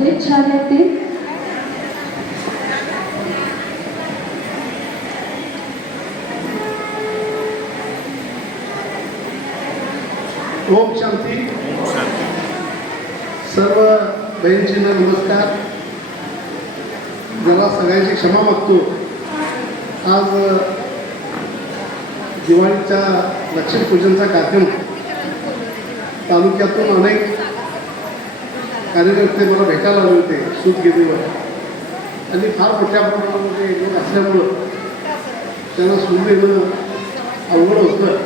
शुभेच्छा ते. ओम शांती. सर्व बहिणींना नमस्कार. जरा सगळ्यांची क्षमा मागतो. आज दिवाळीच्या लक्ष्मी लक्ष्मीपूजनचा कार्यक्रम. तालुक्यातून अनेक कार्यकर्ते मला भेटायला आले होते सूतगिरीवर आणि फार मोठ्या प्रमाणामध्ये लोक असल्यामुळं त्यांना सूट देणं अवघड होतं.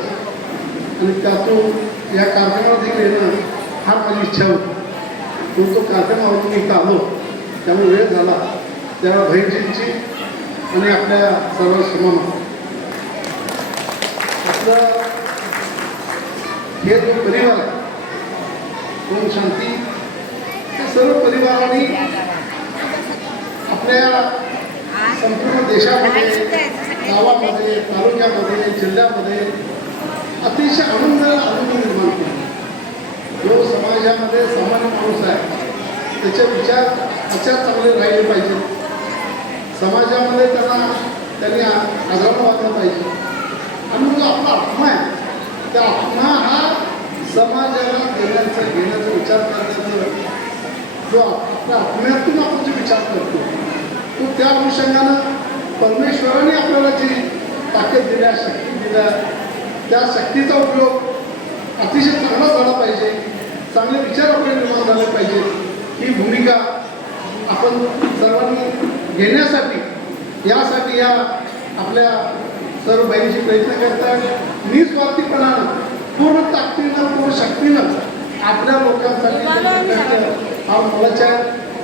आणि त्यातून या कार्यक्रमात देखील येणं फार माझी इच्छा होती. पण तो कार्यक्रम मी इथं आलो त्यामुळे वेळ झाला. त्या बहिणजींची आणि आपल्या सर्व समान आपलं हे जो परिवार आहे ओम शांती सर्व परिवाराने आपल्या संपूर्ण देशामध्ये गावामध्ये तालुक्यामध्ये जिल्ह्यामध्ये अतिशय आनंद आनंद निर्माण केला. जो समाजामध्ये सामान्य माणूस आहे त्याचे विचार आचार चांगले राहिले पाहिजे. समाजामध्ये त्यांना त्यांनी आग्रह वाचला वागलं पाहिजे. आणि जो आपला आत्मा आहे त्या आत्मा हा समाजाला देण्याचा घेण्याचा विचार करण्याचं जो आपल्या आत्म्यातून आपण जे विचार करतो तो त्या अनुषंगानं परमेश्वराने आपल्याला जी ताकद दिल्या शक्ती दिल्या त्या शक्तीचा उपयोग अतिशय चांगला झाला पाहिजे चांगले विचार आपले निर्माण झाले पाहिजे. ही भूमिका आपण सर्वांनी घेण्यासाठी यासाठी या आपल्या सर्व बहिणीची प्रयत्न करतात. निस्वार्थीपणानं पूर्ण ताकदीनं पूर्ण शक्तीनं आपल्या लोकांसाठी हा मुलाच्या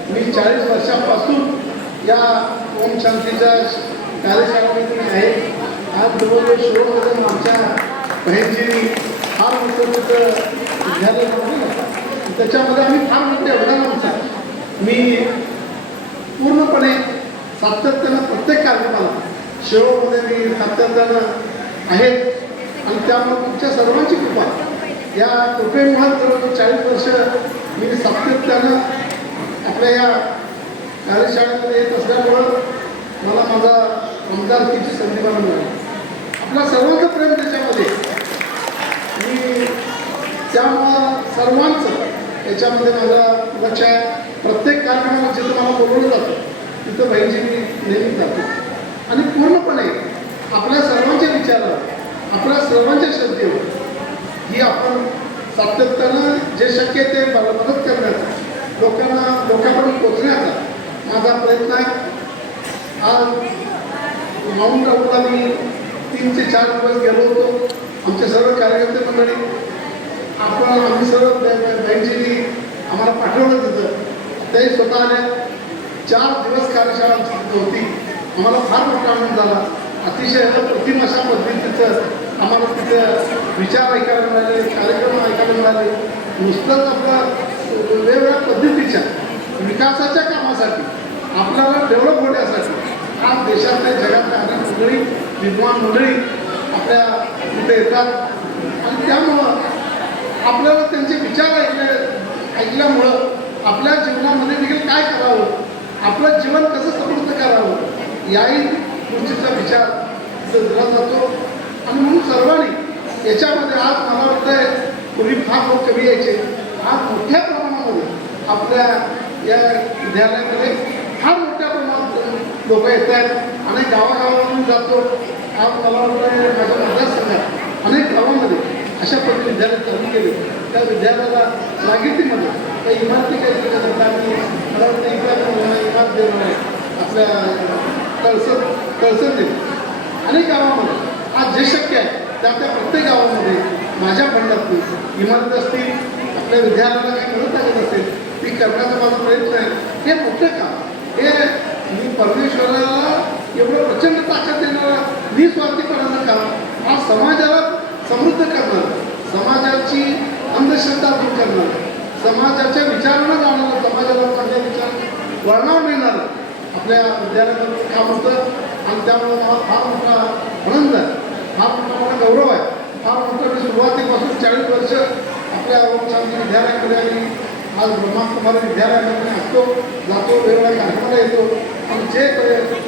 मी चाळीस वर्षापासून या ओम शांतीच्या कार्यशाळेमध्ये आहे. आज जवळजवळ शिरोमध्ये आमच्या बहिणजींनी फार मोठं मोठं विद्यालय त्याच्यामध्ये आम्ही फार मोठं योगदान आमचं. मी पूर्णपणे सातत्यानं प्रत्येक कार्यक्रमाला शेवटमध्ये मी सातत्यानं आहे. आणि त्यामुळे तुमच्या सर्वांची कृपा. या कृपेमुळे जवळजवळ चाळीस वर्ष मी सातत्यानं आपल्या या कार्यशाळेमध्ये येत असल्यामुळं मला माझा आमदारकीची संधी मला मिळाली आपला सर्वांचं प्रेम त्याच्यामध्ये. मी त्यामुळं सर्वांचं याच्यामध्ये माझा लक्ष आहे प्रत्येक कार्यक्रमाला जिथं मला बोलवलं जातं तिथं बहिणीची मी नेहमी जातो. आणि पूर्णपणे आपल्या सर्वांच्या विचारावर आपल्या सर्वांच्या श्रद्धेवर ही आपण सातत्यानं जे शक्य आहे ते मला मदत करण्याचं. लोकांना लोकांपर्यंत पोचण्याचा माझा प्रयत्न आहे. आज माउंट आबूला मी तीन ते चार दिवस गेलो होतो. आमचे सर्व कार्यकर्ते मंडळी आपण आम्ही सर्व बँकेनी आम्हाला पाठवलं तिथं. ते स्वतः आल्या चार दिवस कार्यशाळा आमची तिथं होती. आम्हाला फार मोठा आनंद झाला. अतिशय प्रतिम अशा पद्धतीचं आम्हाला तिथं विचार ऐकायला मिळाले कार्यक्रम ऐकायला मिळाले. नुसतंच आपलं वेगवेगळ्या पद्धतीच्या विकासाच्या कामासाठी आपल्याला डेव्हलप होण्यासाठी आज देशातल्या जगातल्या अनेक मंडळी विद्वान मंडळी आपल्या तिथे येतात. आणि त्यामुळं आपल्याला त्यांचे विचार ऐकले ऐकल्यामुळं आपल्या जीवनामध्ये देखील काय करावं आपलं जीवन कसं समृद्ध करावं याही गोष्टीचा विचार दिला जातो. आणि म्हणून सर्वांनी याच्यामध्ये आज मला वाटतंय पूर्वी फार लोक कमी यायचे. हा मोठ्या प्रमाणामध्ये आपल्या या विद्यालयामध्ये फार मोठ्या प्रमाणात लोक येत आहेत. अनेक गावागावातून जातो. हा मला माझ्या मतदारसंघात अनेक गावामध्ये अशा पद्धती विद्यालय चालू केले. त्या विद्यालयाला लागीटीमध्ये त्या इमारती काही दिल्या जातात मला वाटतं इकडे इमारत देणार आहे आपल्या कळसर कळसर देव अनेक गावामध्ये आज जे शक्य आहे त्या त्या प्रत्येक गावामध्ये माझ्या फंडातून इमारत असतील आपल्या विद्यार्थ्यांना काही मदत लागत असेल ती करण्याचा माझा प्रयत्न आहे. हे मोठं काम. हे मी परमेश्वराला एवढं प्रचंड ताकद देणारं निस्वार्थीपणाचं काम हा समाजाला समृद्ध करणार समाजाची अंधश्रद्धा दूर करणार समाजाच्या विचारांना जाणार समाजाला चांगल्या विचार वळणावर मिळणार आपल्या विद्यालयामध्ये काम होतं आणि त्यामुळे मला फार मोठा आनंद आहे. फार मोठा मला गौरव आहे. फार मोठं मी सुरुवातीपासून चाळीस वर्ष आपल्या शांती विद्यालयामध्ये आणि आज ब्रह्माकुमारी विद्यालयामध्ये असतो जातो वेगवेगळ्या कार्यक्रमाला येतो. आणि जे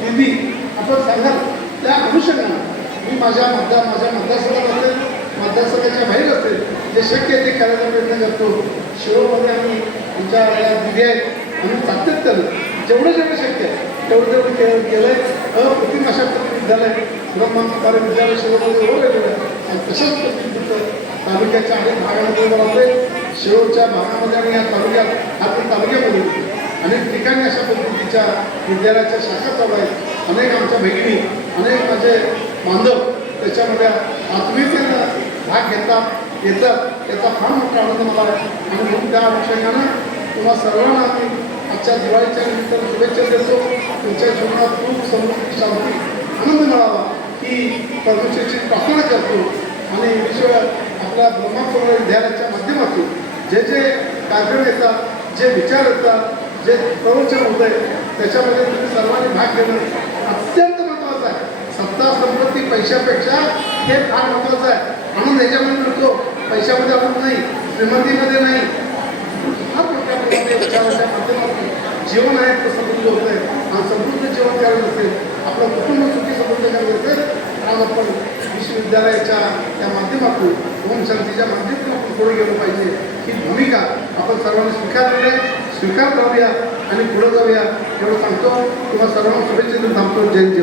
निधी आपण सांगाल त्या अनुषंगानं मी माझ्या मतदार माझ्या मतदारसंघात असेल मतदारसंघाच्या बाहेर असेल जे शक्य आहे ते करायचा प्रयत्न करतो. शिरोमध्ये आम्ही आमच्या या दिदी आहेत आम्ही सातत्यानं जेवढं जेवढं शक्य आहे तेवढं तेवढं केलं केलं आहे अप्रतिम अशा प्रकारे विद्यालय ब्रह्माकुमारी विद्यालय शिरोमध्ये एवढं वेगळं आहे. तशाच पद्धतीचं तालुक्याच्या अनेक भागामध्ये राहते शेवटच्या भागामध्ये आणि या तालुक्यात आपण तालुक्यामध्ये अनेक ठिकाणी अशा पद्धतीच्या विद्यालयाच्या शाखा चालू आहेत. अनेक आमच्या भगिनी अनेक माझे बांधव त्याच्यामध्ये आत्मीयतेनं भाग घेतात येतात. याचा फार मोठा आनंद मला आहे आणि म्हणून त्या अनुषंगानं तुम्हा सर्वांना आम्ही आजच्या दिवाळीच्या निमित्तानं शुभेच्छा देतो. तुमच्या जीवनात खूप समृद्धी शांती आनंद मिळावा. ही परमेश्वरची प्रार्थना करतो आणि ईश्वर आपल्या ब्रह्मापूर्ण विद्यालयाच्या माध्यमातून जे जे कार्यक्रम येतात जे विचार येतात जे प्रवचन होत आहे त्याच्यामध्ये तुम्ही सर्वांनी भाग घेणं अत्यंत महत्त्वाचं आहे. सत्ता संपत्ती पैशापेक्षा हे फार महत्त्वाचं आहे. म्हणून याच्यामध्ये म्हणतो पैशामध्ये आपण नाही श्रीमंतीमध्ये नाही. फार मोठ्या विचाराच्या माध्यमातून जेवण आहे तर समृद्ध होत आहे. आणि समृद्ध जेवण करायला असेल आपलं कुटुंब सुखी समृद्ध करायला असेल आज आपण विश्वविद्यालयाच्या त्या माध्यमातून ओम शांतीच्या माध्यमातून आपण पुढे गेलो पाहिजे. ही भूमिका आपण सर्वांनी स्वीकारलेली आहे स्वीकार करूया आणि पुढे जाऊया. एवढं सांगतो. किंवा सर्वांना शुभेच्छा देऊन थांबतो. जय जय